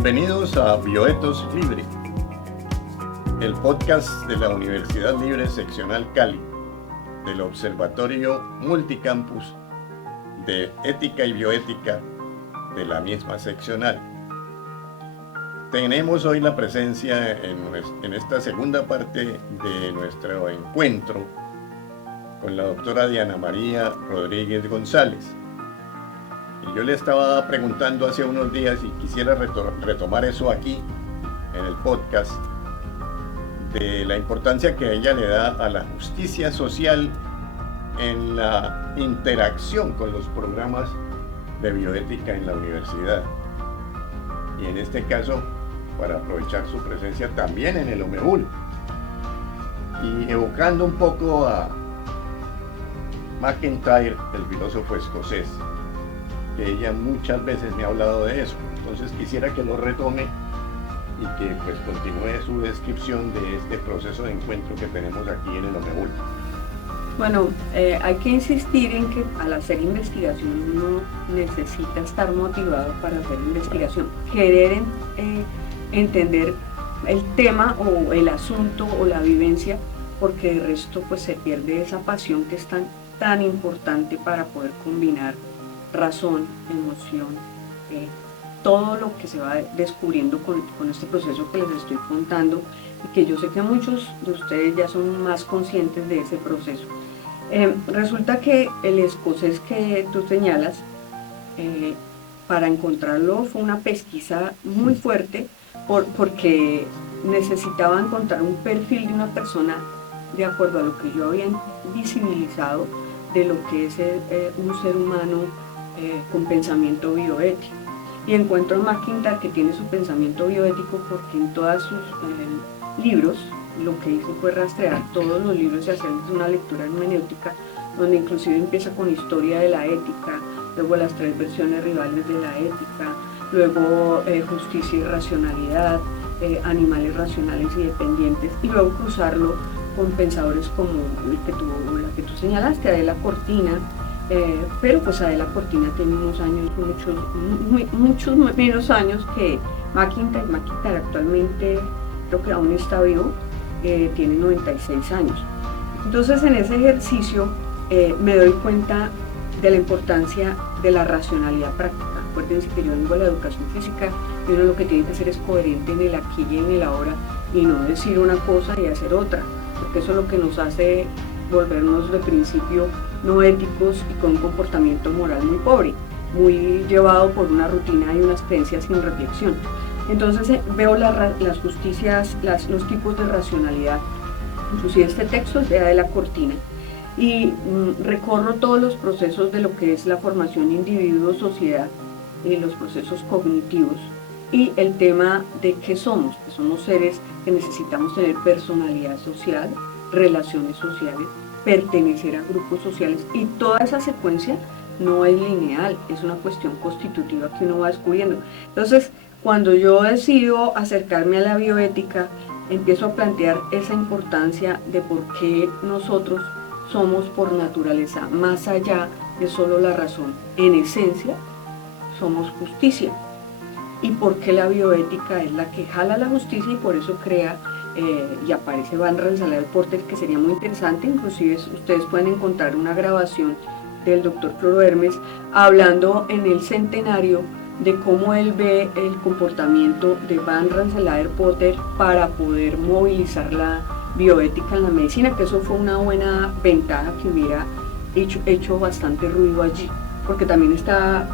Bienvenidos a Bioethos Libre, el podcast de la Universidad Libre Seccional Cali, del Observatorio Multicampus de Ética y Bioética de la misma seccional. Tenemos hoy la presencia en esta segunda parte de nuestro encuentro con la doctora Diana María Rodríguez González. Y yo le estaba preguntando hace unos días y quisiera retomar eso aquí en el podcast, de la importancia que ella le da a la justicia social en la interacción con los programas de bioética en la universidad. Y en este caso, para aprovechar su presencia también en el OMEUL. Y evocando un poco a MacIntyre, el filósofo escocés, que ella muchas veces me ha hablado de eso. Entonces quisiera que lo retome y que pues continúe su descripción de este proceso de encuentro que tenemos aquí en el OMEUL. Bueno, hay que insistir en que al hacer investigación uno necesita estar motivado para hacer investigación, querer entender el tema o el asunto o la vivencia, porque de resto pues se pierde esa pasión que es tan importante para poder combinar razón, emoción, todo lo que se va descubriendo con este proceso que les estoy contando, y que yo sé que muchos de ustedes ya son más conscientes de ese proceso. Resulta que el escocés que tú señalas, para encontrarlo fue una pesquisa muy fuerte, porque necesitaba encontrar un perfil de una persona de acuerdo a lo que yo había visibilizado de lo que es un ser humano con pensamiento bioético. Y encuentro a MacIntyre que tiene su pensamiento bioético porque en todos sus libros lo que hizo fue rastrear todos los libros y hacerles una lectura hermenéutica, donde inclusive empieza con historia de la ética, luego las 3 versiones rivales de la ética, luego justicia y racionalidad, animales racionales y dependientes, y luego cruzarlo con pensadores como la que tú señalaste, Adela Cortina, pero pues Adela Cortina tiene unos años, muchos menos años que MacIntyre. MacIntyre actualmente creo que aún está vivo, tiene 96 años. Entonces en ese ejercicio me doy cuenta de la importancia de la racionalidad práctica. Acuérdense que yo vengo de la educación física y uno lo que tiene que hacer es coherente en el aquí y en el ahora, y no decir una cosa y hacer otra, porque eso es lo que nos hace volvernos de principio no éticos y con un comportamiento moral muy pobre, muy llevado por una rutina y unas creencias sin reflexión. Entonces veo las justicias, los tipos de racionalidad, inclusive este texto es de la Cortina, y recorro todos los procesos de lo que es la formación individuo-sociedad, los procesos cognitivos, y el tema de qué somos, que somos seres que necesitamos tener personalidad social, relaciones sociales, pertenecer a grupos sociales, y toda esa secuencia no es lineal, es una cuestión constitutiva que uno va descubriendo. Entonces, cuando yo decido acercarme a la bioética, empiezo a plantear esa importancia de por qué nosotros somos por naturaleza, más allá de solo la razón, en esencia, somos justicia. Y por qué la bioética es la que jala la justicia, y por eso crea y aparece Van Rensselaer Porter, que sería muy interesante. Inclusive ustedes pueden encontrar una grabación del doctor Floro Hermes hablando en el centenario de cómo él ve el comportamiento de Van Rensselaer Porter para poder movilizar la bioética en la medicina, que eso fue una buena ventaja que hubiera hecho bastante ruido allí, porque también está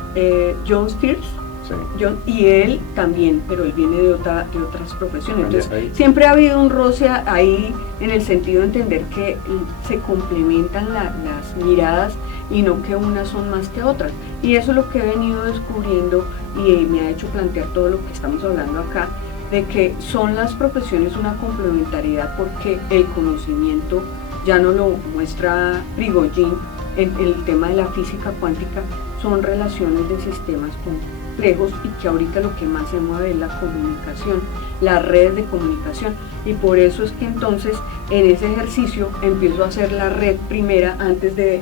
John Spears. Sí. Y él también, pero él viene de otras profesiones. Entonces siempre ha habido un roce ahí, en el sentido de entender que se complementan las miradas y no que unas son más que otras. Y eso es lo que he venido descubriendo y me ha hecho plantear todo lo que estamos hablando acá, de que son las profesiones una complementariedad, porque el conocimiento ya no lo muestra Prigogine, el tema de la física cuántica, son relaciones de sistemas complejos, y que ahorita lo que más se mueve es la comunicación, las redes de comunicación, y por eso es que entonces en ese ejercicio empiezo a hacer la red primera antes de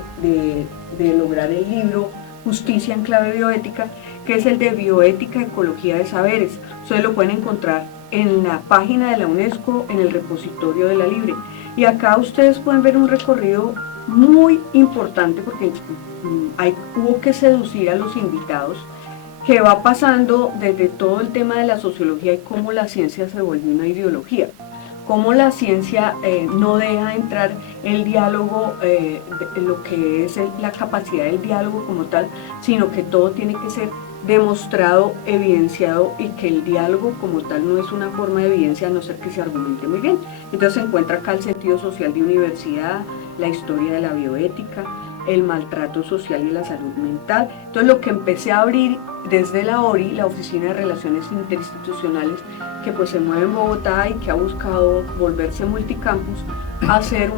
lograr el libro Justicia en clave bioética, que es el de Bioética, Ecología de Saberes. Ustedes lo pueden encontrar en la página de la UNESCO, en el repositorio de la Libre. Y acá ustedes pueden ver un recorrido muy importante, porque hubo que seducir a los invitados, que va pasando desde todo el tema de la sociología y cómo la ciencia se volvió una ideología, cómo la ciencia no deja entrar el diálogo, lo que es la capacidad del diálogo como tal, sino que todo tiene que ser demostrado, evidenciado, y que el diálogo como tal no es una forma de evidencia a no ser que se argumente muy bien. Entonces se encuentra acá el sentido social de universidad, la historia de la bioética, el maltrato social y la salud mental. Entonces lo que empecé a abrir desde la ORI, la Oficina de Relaciones Interinstitucionales, que pues se mueve en Bogotá y que ha buscado volverse multicampus, hacer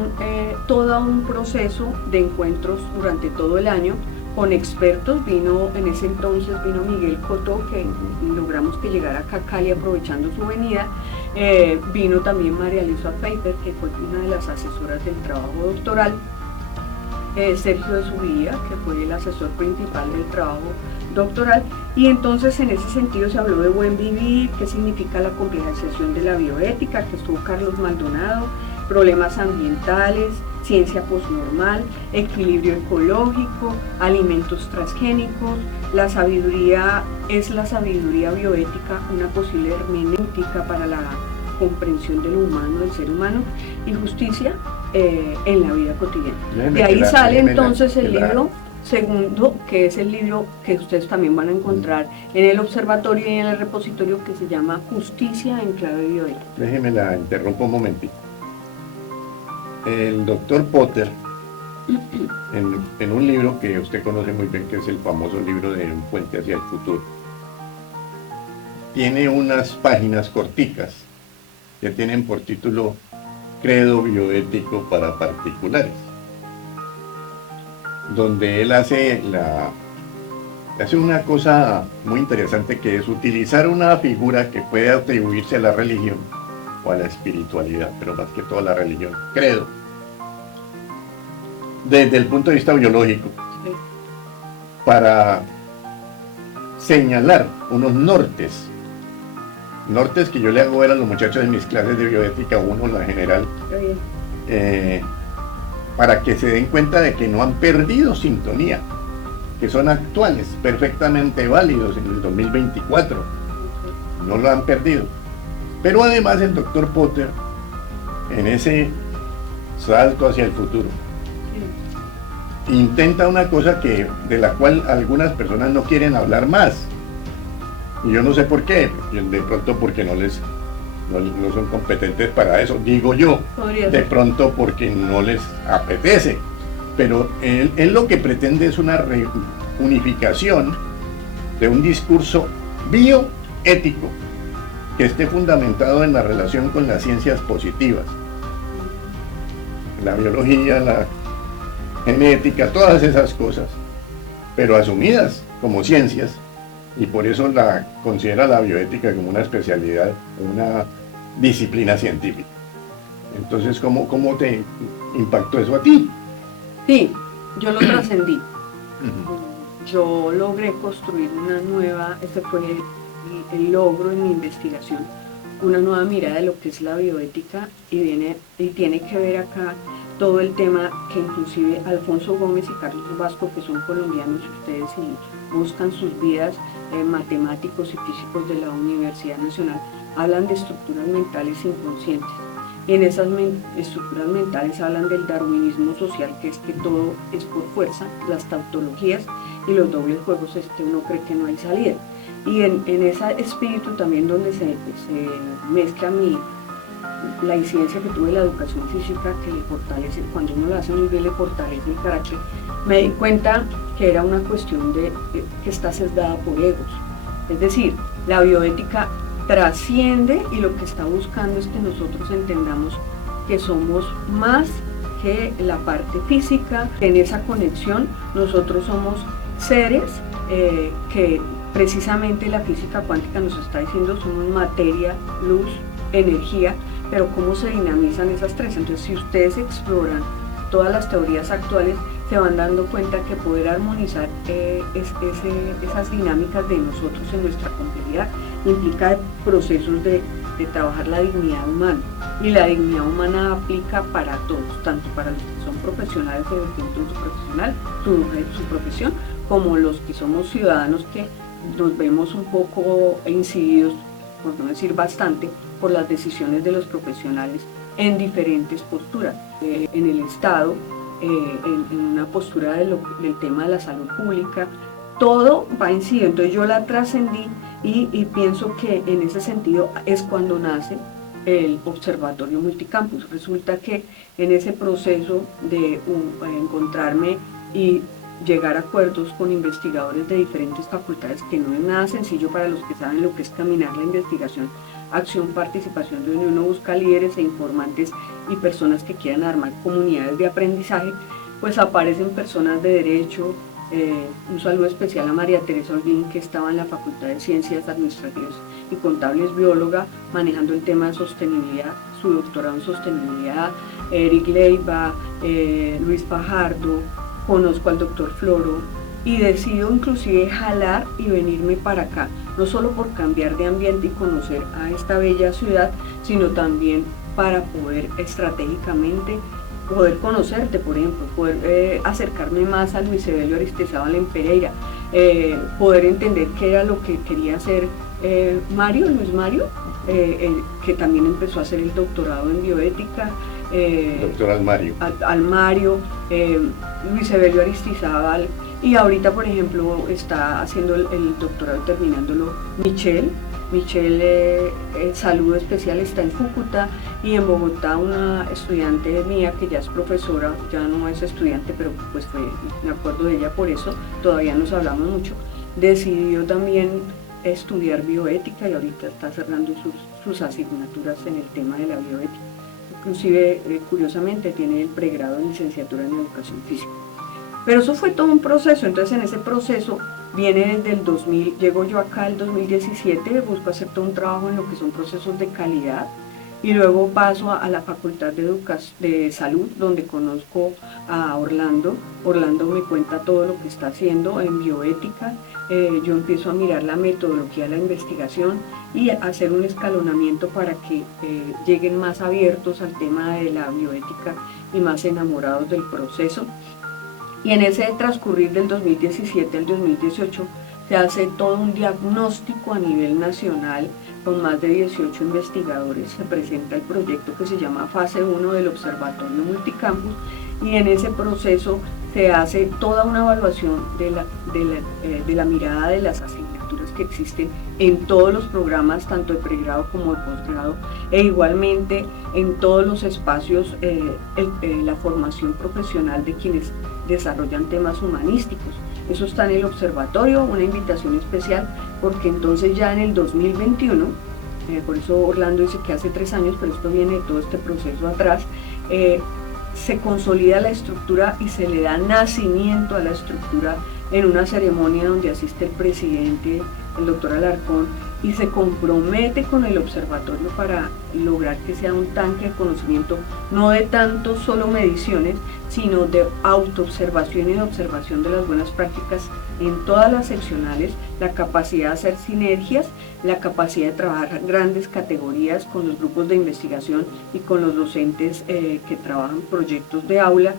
todo un proceso de encuentros durante todo el año con expertos. En ese entonces vino Miguel Cotó, que logramos que llegara acá a Cali aprovechando su venida. Vino también María Luisa Pfeiffer, que fue una de las asesoras del trabajo doctoral. Sergio de Subía, que fue el asesor principal del trabajo doctoral, y entonces en ese sentido se habló de buen vivir, qué significa la complejización de la bioética, que estuvo Carlos Maldonado, problemas ambientales, ciencia posnormal, equilibrio ecológico, alimentos transgénicos, la sabiduría bioética, una posible hermenéutica para la comprensión de lo humano, del ser humano, y justicia en la vida cotidiana. De ahí sale entonces el libro segundo, que es el libro que ustedes también van a encontrar en el observatorio y en el repositorio, que se llama Justicia en clave bioética. Déjeme la interrumpo un momentito. El doctor Potter, en un libro que usted conoce muy bien, que es el famoso libro de Un puente hacia el futuro, tiene unas páginas corticas que tienen por título Credo bioético para particulares, donde él hace una cosa muy interesante, que es utilizar una figura que puede atribuirse a la religión o a la espiritualidad, pero más que todo a la religión, credo, desde el punto de vista biológico, para señalar unos nortes que yo le hago ver a los muchachos en mis clases de bioética 1, la general, para que se den cuenta de que no han perdido sintonía, que son actuales, perfectamente válidos en el 2024, no lo han perdido. Pero además el doctor Potter, en ese salto hacia el futuro, intenta una cosa de la cual algunas personas no quieren hablar más. Y yo no sé por qué, de pronto porque no son competentes para eso, digo yo, de pronto porque no les apetece, pero él lo que pretende es una unificación de un discurso bioético que esté fundamentado en la relación con las ciencias positivas, la biología, la genética, todas esas cosas, pero asumidas como ciencias. Y por eso la considera la bioética como una especialidad, una disciplina científica. Entonces, ¿cómo te impactó eso a ti? Sí, yo lo trascendí. Yo logré construir una nueva, este fue el logro en mi investigación, una nueva mirada de lo que es la bioética, y tiene que ver acá todo el tema que inclusive Alfonso Gómez y Carlos Vasco, que son colombianos, ustedes si buscan sus vidas, matemáticos y físicos de la Universidad Nacional, hablan de estructuras mentales inconscientes. Y en esas estructuras mentales hablan del darwinismo social, que es que todo es por fuerza, las tautologías y los dobles juegos, es que uno cree que no hay salida. Y en ese espíritu también donde se mezcla la incidencia que tuve en la educación física, que le fortalece, cuando uno lo hace muy bien, le fortalece el carácter. Me di cuenta que era una cuestión que está sesgada por egos. Es decir, la bioética trasciende, y lo que está buscando es que nosotros entendamos que somos más que la parte física. En esa conexión nosotros somos seres que precisamente la física cuántica nos está diciendo somos materia, luz, energía, pero cómo se dinamizan esas tres. Entonces, si ustedes exploran todas las teorías actuales, se van dando cuenta que poder armonizar esas dinámicas de nosotros en nuestra complejidad implica procesos de trabajar la dignidad humana, y la dignidad humana aplica para todos, tanto para los que son profesionales ejerciendo su profesión, como los que somos ciudadanos que nos vemos un poco incididos, por no decir bastante, por las decisiones de los profesionales en diferentes posturas. En el Estado, en una postura del tema de la salud pública, todo va incidiendo. Entonces yo la trascendí y pienso que en ese sentido es cuando nace el Observatorio Multicampus. Resulta que en ese proceso de encontrarme y llegar a acuerdos con investigadores de diferentes facultades, que no es nada sencillo para los que saben lo que es caminar la investigación, acción, participación, donde uno busca líderes e informantes y personas que quieran armar comunidades de aprendizaje, pues aparecen personas de derecho. Un saludo especial a María Teresa Holguín, que estaba en la Facultad de Ciencias Administrativas y Contables, bióloga, manejando el tema de sostenibilidad, su doctorado en sostenibilidad, Eric Leiva, Luis Fajardo, conozco al doctor Floro, y decido inclusive jalar y venirme para acá, no solo por cambiar de ambiente y conocer a esta bella ciudad, sino también para poder estratégicamente poder conocerte, por ejemplo, poder acercarme más a Luis Evelio Aristizábal en Pereira, poder entender qué era lo que quería hacer Luis Mario, que también empezó a hacer el doctorado en bioética. Doctor Almario. Almario, Luis Evelio Aristizábal, y ahorita, por ejemplo, está haciendo el doctorado, terminándolo, Michelle, saludo especial, está en Cúcuta, y en Bogotá una estudiante mía que ya es profesora, ya no es estudiante, pero pues me acuerdo de ella por eso, todavía nos hablamos mucho, decidió también estudiar bioética y ahorita está cerrando sus asignaturas en el tema de la bioética. Inclusive, curiosamente, tiene el pregrado en licenciatura en educación física. Pero eso fue todo un proceso. Entonces en ese proceso viene desde el 2000, llego yo acá el 2017, busco hacer todo un trabajo en lo que son procesos de calidad, y luego paso a la Facultad de Salud, donde conozco a Orlando. Orlando me cuenta todo lo que está haciendo en bioética. Yo empiezo a mirar la metodología de la investigación y a hacer un escalonamiento para que lleguen más abiertos al tema de la bioética y más enamorados del proceso. Y en ese transcurrir del 2017 al 2018 se hace todo un diagnóstico a nivel nacional con más de 18 investigadores. Se presenta el proyecto que se llama Fase 1 del Observatorio Multicampus, y en ese proceso se hace toda una evaluación de la mirada de las asignaturas que existen en todos los programas, tanto de pregrado como de posgrado, e igualmente en todos los espacios, la formación profesional de quienes desarrollan temas humanísticos. Eso está en el observatorio, una invitación especial, porque entonces ya en el 2021, por eso Orlando dice que hace 3 años, pero esto viene de todo este proceso atrás, se consolida la estructura y se le da nacimiento a la estructura en una ceremonia donde asiste el presidente, el doctor Alarcón, y se compromete con el observatorio para lograr que sea un tanque de conocimiento, no de tanto solo mediciones, sino de autoobservación y de observación de las buenas prácticas en todas las seccionales, la capacidad de hacer sinergias, la capacidad de trabajar grandes categorías con los grupos de investigación y con los docentes que trabajan proyectos de aula,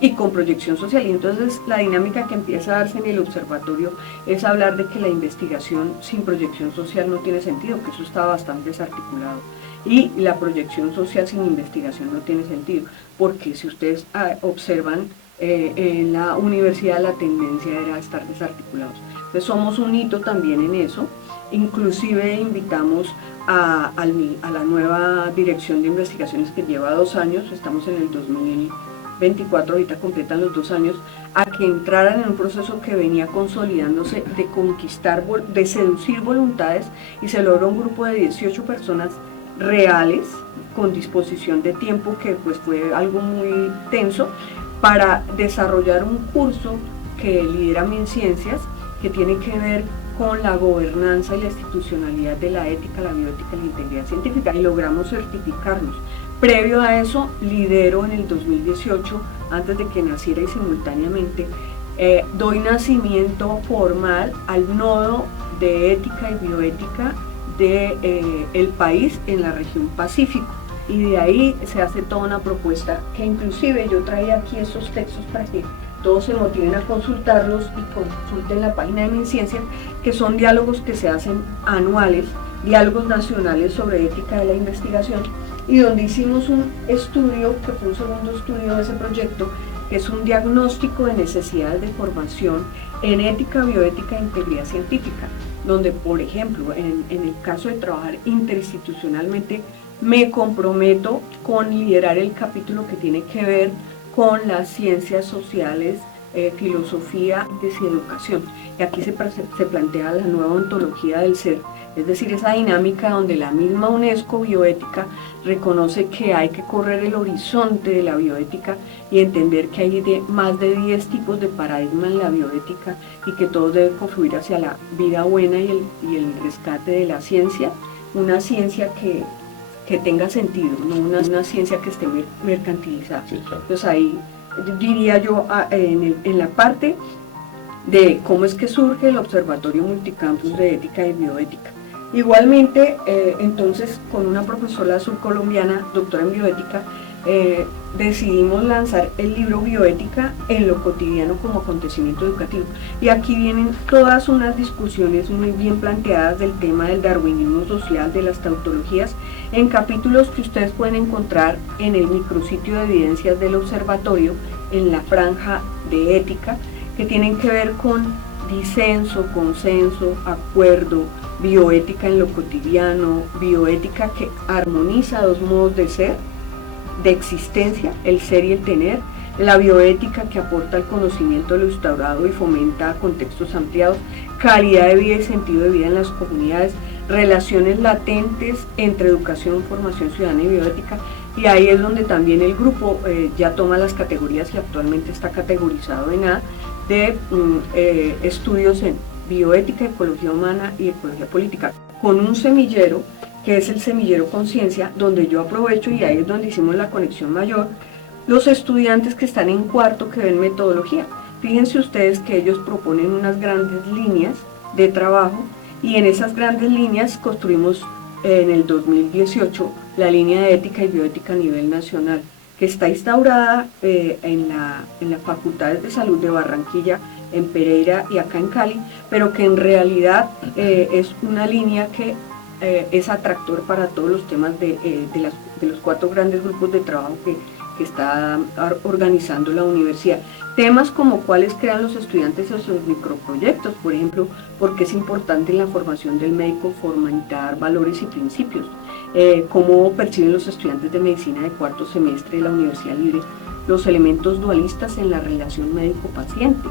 y con proyección social. Y entonces la dinámica que empieza a darse en el observatorio es hablar de que la investigación sin proyección social no tiene sentido, que eso está bastante desarticulado, y la proyección social sin investigación no tiene sentido, porque si ustedes observan en la universidad, la tendencia era estar desarticulados. Entonces somos un hito también en eso. Inclusive invitamos a la nueva dirección de investigaciones, que lleva 2 años, estamos en el 2024, ahorita completan los 2 años, a que entraran en un proceso que venía consolidándose de conquistar, de seducir voluntades, y se logró un grupo de 18 personas reales, con disposición de tiempo, que pues fue algo muy tenso, para desarrollar un curso que lidera MinCiencias, que tiene que ver con la gobernanza y la institucionalidad de la ética, la bioética y la integridad científica, y logramos certificarnos. Previo a eso, lidero en el 2018 antes de que naciera y simultáneamente, doy nacimiento formal al nodo de ética y bioética del país en la región Pacífico. Y de ahí se hace toda una propuesta que inclusive yo traía aquí estos textos para que todos se motiven a consultarlos y consulten la página de MinCiencia, que son diálogos que se hacen anuales, diálogos nacionales sobre ética de la investigación, y donde hicimos un estudio, que fue un segundo estudio de ese proyecto, que es un diagnóstico de necesidades de formación en ética, bioética e integridad científica, donde, por ejemplo, en el caso de trabajar interinstitucionalmente, me comprometo con liderar el capítulo que tiene que ver con las ciencias sociales, filosofía y educación. Y aquí se plantea la nueva ontología del ser, es decir, esa dinámica donde la misma UNESCO Bioética reconoce que hay que correr el horizonte de la bioética y entender que hay más de 10 tipos de paradigma en la bioética y que todos deben confluir hacia la vida buena y el rescate de la ciencia, una ciencia que tenga sentido, no una ciencia que esté mercantilizada. Sí, claro. Entonces ahí diría yo en la parte de cómo es que surge el Observatorio Multicampus de Ética y Bioética. Igualmente, entonces, con una profesora surcolombiana, doctora en bioética, decidimos lanzar el libro Bioética en lo cotidiano como acontecimiento educativo. Y aquí vienen todas unas discusiones muy bien planteadas del tema del darwinismo social, de las tautologías, en capítulos que ustedes pueden encontrar en el micrositio de evidencias del observatorio, en la franja de ética, que tienen que ver con disenso, consenso, acuerdo, bioética en lo cotidiano, bioética que armoniza dos modos de ser, de existencia, el ser y el tener, la bioética que aporta el conocimiento de lo instaurado y fomenta contextos ampliados, calidad de vida y sentido de vida en las comunidades, relaciones latentes entre educación, formación ciudadana y bioética, y ahí es donde también el grupo ya toma las categorías y actualmente está categorizado en A de estudios en bioética, ecología humana y ecología política, con un semillero que es el semillero Conciencia, donde yo aprovecho, y ahí es donde hicimos la conexión mayor, los estudiantes que están en cuarto que ven metodología. Fíjense ustedes que ellos proponen unas grandes líneas de trabajo, y en esas grandes líneas construimos en el 2018 la línea de ética y bioética a nivel nacional, que está instaurada en las facultades de salud de Barranquilla, en Pereira y acá en Cali, pero que en realidad es una línea que es atractor para todos los temas de los 4 grandes grupos de trabajo que está organizando la universidad. Temas como cuáles crean los estudiantes en sus microproyectos, por ejemplo, porque es importante en la formación del médico fomentar valores y principios, cómo perciben los estudiantes de medicina de 4º semestre de la Universidad Libre los elementos dualistas en la relación médico-paciente,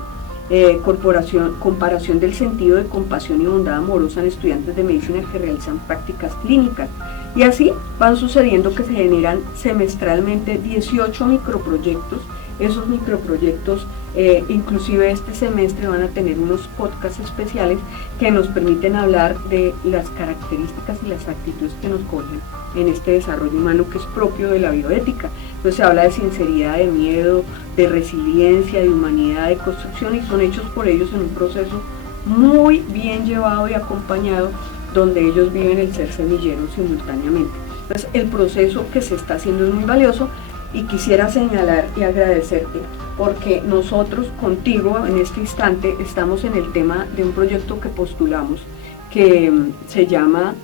comparación del sentido de compasión y bondad amorosa en estudiantes de medicina que realizan prácticas clínicas. Y así van sucediendo que se generan semestralmente 18 microproyectos. Esos microproyectos, inclusive este semestre, van a tener unos podcasts especiales que nos permiten hablar de las características y las actitudes que nos cogen en este desarrollo humano que es propio de la bioética. Entonces se habla de sinceridad, de miedo, de resiliencia, de humanidad, de construcción, y son hechos por ellos en un proceso muy bien llevado y acompañado, donde ellos viven el ser semillero simultáneamente. Entonces el proceso que se está haciendo es muy valioso, y quisiera señalar y agradecerte porque nosotros contigo en este instante estamos en el tema de un proyecto que postulamos que se llama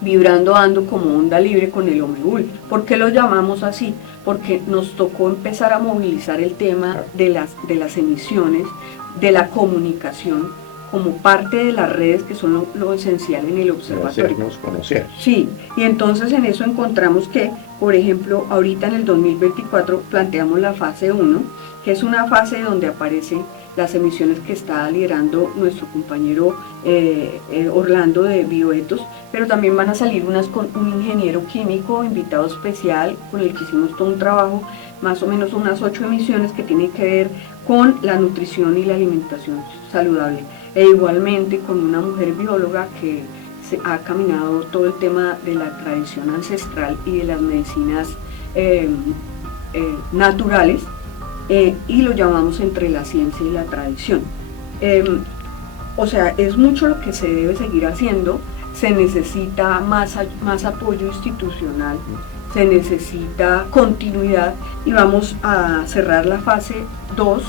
Vibrando Ando como Onda Libre con el Omeul. ¿Por qué lo llamamos así? Porque nos tocó empezar a movilizar el tema de las emisiones, de la comunicación, como parte de las redes que son lo esencial en el observatorio. Hacernos conocer. Sí, y entonces en eso encontramos que, por ejemplo, ahorita en el 2024 planteamos la fase 1, que es una fase donde aparecen las emisiones que está liderando nuestro compañero Orlando de Bioetos, pero también van a salir unas con un ingeniero químico invitado especial con el que hicimos todo un trabajo, más o menos unas 8 emisiones que tienen que ver con la nutrición y la alimentación saludable. E igualmente con una mujer bióloga que ha caminado todo el tema de la tradición ancestral y de las medicinas naturales, y lo llamamos entre la ciencia y la tradición. O sea, es mucho lo que se debe seguir haciendo, se necesita más apoyo institucional, se necesita continuidad y vamos a cerrar la fase 2,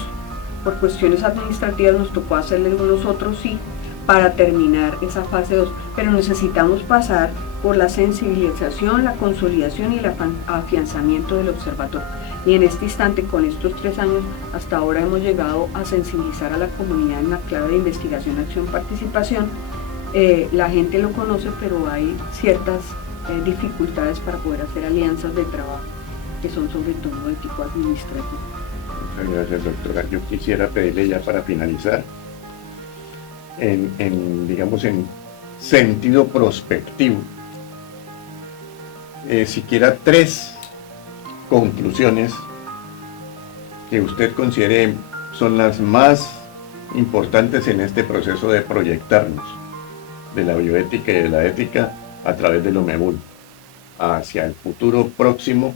por cuestiones administrativas nos tocó hacerle algunos otros sí, para terminar esa fase 2, pero necesitamos pasar por la sensibilización, la consolidación y el afianzamiento del observatorio. Y en este instante, con estos 3 años, hasta ahora hemos llegado a sensibilizar a la comunidad en la clave de investigación, acción, participación. La gente lo conoce, pero hay ciertas dificultades para poder hacer alianzas de trabajo, que son sobre todo de tipo administrativo. Muchas gracias, doctora. Yo quisiera pedirle ya para finalizar, digamos, en sentido prospectivo, siquiera 3 conclusiones que usted considere son las más importantes en este proceso de proyectarnos de la bioética y de la ética a través del OMEBUL hacia el futuro próximo,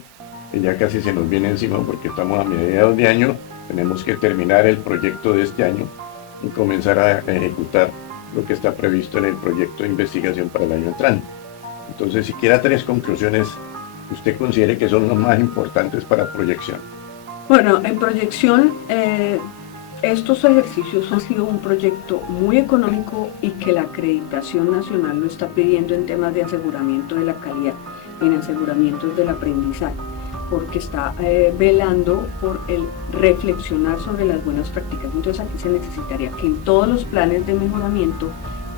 que ya casi se nos viene encima porque estamos a mediados de año, tenemos que terminar el proyecto de este año y comenzar a ejecutar lo que está previsto en el proyecto de investigación para el año entrante. Entonces, siquiera 3 conclusiones que usted considere que son las más importantes para proyección. Bueno, en proyección, estos ejercicios han sido un proyecto muy económico y que la acreditación nacional lo está pidiendo en temas de aseguramiento de la calidad, en aseguramientos del aprendizaje, porque está velando por el reflexionar sobre las buenas prácticas. Entonces aquí se necesitaría que en todos los planes de mejoramiento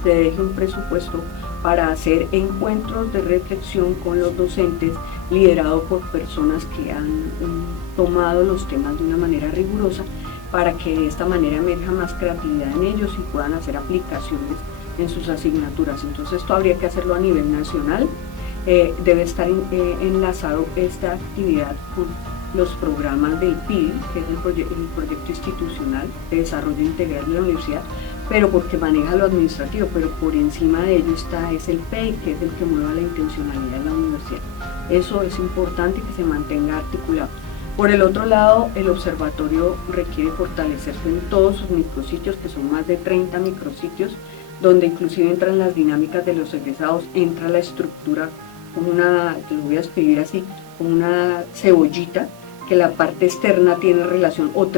se deje un presupuesto para hacer encuentros de reflexión con los docentes, liderado por personas que han tomado los temas de una manera rigurosa, para que de esta manera emerja más creatividad en ellos y puedan hacer aplicaciones en sus asignaturas. Entonces esto habría que hacerlo a nivel nacional. Debe estar enlazado esta actividad con los programas del PIB, que es el proyecto institucional de desarrollo integral de la universidad, pero porque maneja lo administrativo, pero por encima de ello es el PEI, que es el que mueva la intencionalidad de la universidad. Eso es importante que se mantenga articulado. Por el otro lado, el observatorio requiere fortalecerse en todos sus micrositios, que son más de 30 micrositios, donde inclusive entran las dinámicas de los egresados, entra la estructura, te lo voy a escribir así, como una cebollita, que la parte externa tiene relación, o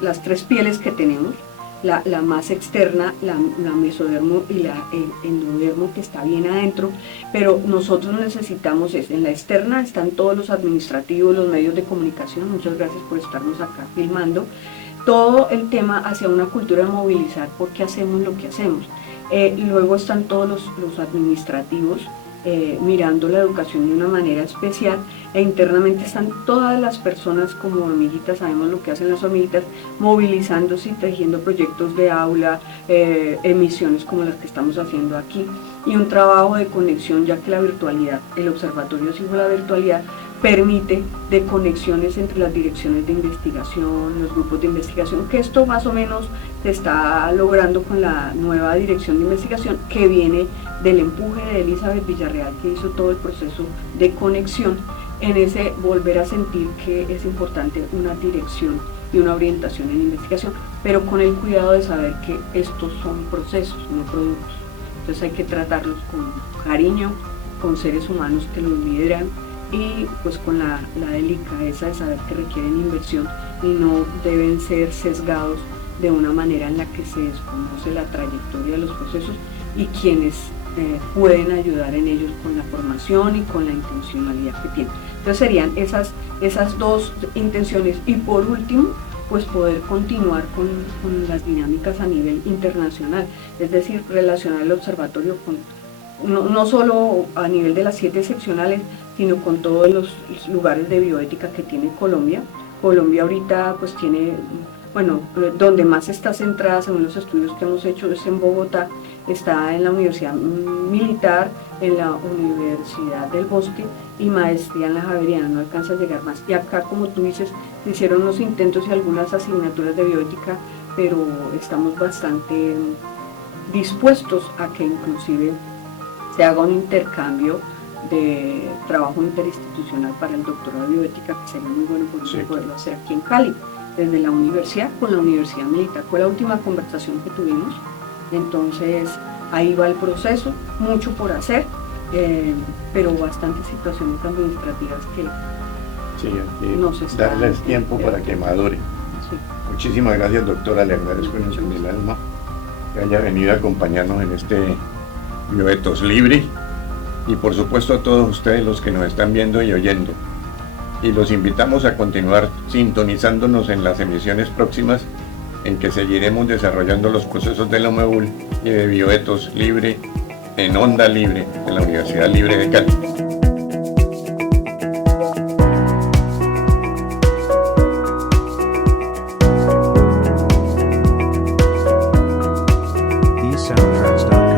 las 3 pieles que tenemos, la más externa, la mesodermo y la endodermo, que está bien adentro, pero nosotros necesitamos en la externa están todos los administrativos, los medios de comunicación, muchas gracias por estarnos acá filmando, todo el tema hacia una cultura de movilizar porque hacemos lo que hacemos. Luego están todos los administrativos, mirando la educación de una manera especial, e internamente están todas las personas como hormiguitas, sabemos lo que hacen las hormiguitas, movilizándose y tejiendo proyectos de aula, emisiones como las que estamos haciendo aquí, y un trabajo de conexión, ya que la virtualidad, el observatorio sigue la virtualidad, permite de conexiones entre las direcciones de investigación, los grupos de investigación, que esto más o menos se está logrando con la nueva dirección de investigación que viene del empuje de Elizabeth Villarreal, que hizo todo el proceso de conexión, en ese volver a sentir que es importante una dirección y una orientación en investigación, pero con el cuidado de saber que estos son procesos, no productos. Entonces hay que tratarlos con cariño, con seres humanos que los lideran, y pues con la delicadeza de saber que requieren inversión y no deben ser sesgados de una manera en la que se desconoce la trayectoria de los procesos y quienes pueden ayudar en ellos con la formación y con la intencionalidad que tienen. Entonces serían esas 2 intenciones, y por último pues poder continuar con las dinámicas a nivel internacional, es decir, relacionar el observatorio con no solo a nivel de las 7 seccionales, sino con todos los lugares de bioética que tiene Colombia. Colombia ahorita pues tiene, bueno, donde más está centrada según los estudios que hemos hecho es en Bogotá, está en la Universidad Militar, en la Universidad del Bosque y maestría en la Javeriana, no alcanza a llegar más. Y acá, como tú dices, se hicieron los intentos y algunas asignaturas de bioética, pero estamos bastante dispuestos a que inclusive se haga un intercambio de trabajo interinstitucional para el doctorado de bioética, que sería muy bueno poderlo hacer aquí en Cali, desde la universidad con la Universidad Militar. Fue la última conversación que tuvimos, entonces ahí va el proceso, mucho por hacer, pero bastantes situaciones administrativas que nos están... Darles tiempo para que maduren. Sí. Muchísimas gracias, doctora, le agradezco en el alma que haya venido a acompañarnos en este Bioetos Libre, y por supuesto a todos ustedes los que nos están viendo y oyendo, y los invitamos a continuar sintonizándonos en las emisiones próximas en que seguiremos desarrollando los procesos de la UMEUL y de Bioetos Libre en Onda Libre de la Universidad Libre de Cali. Soundtracks.com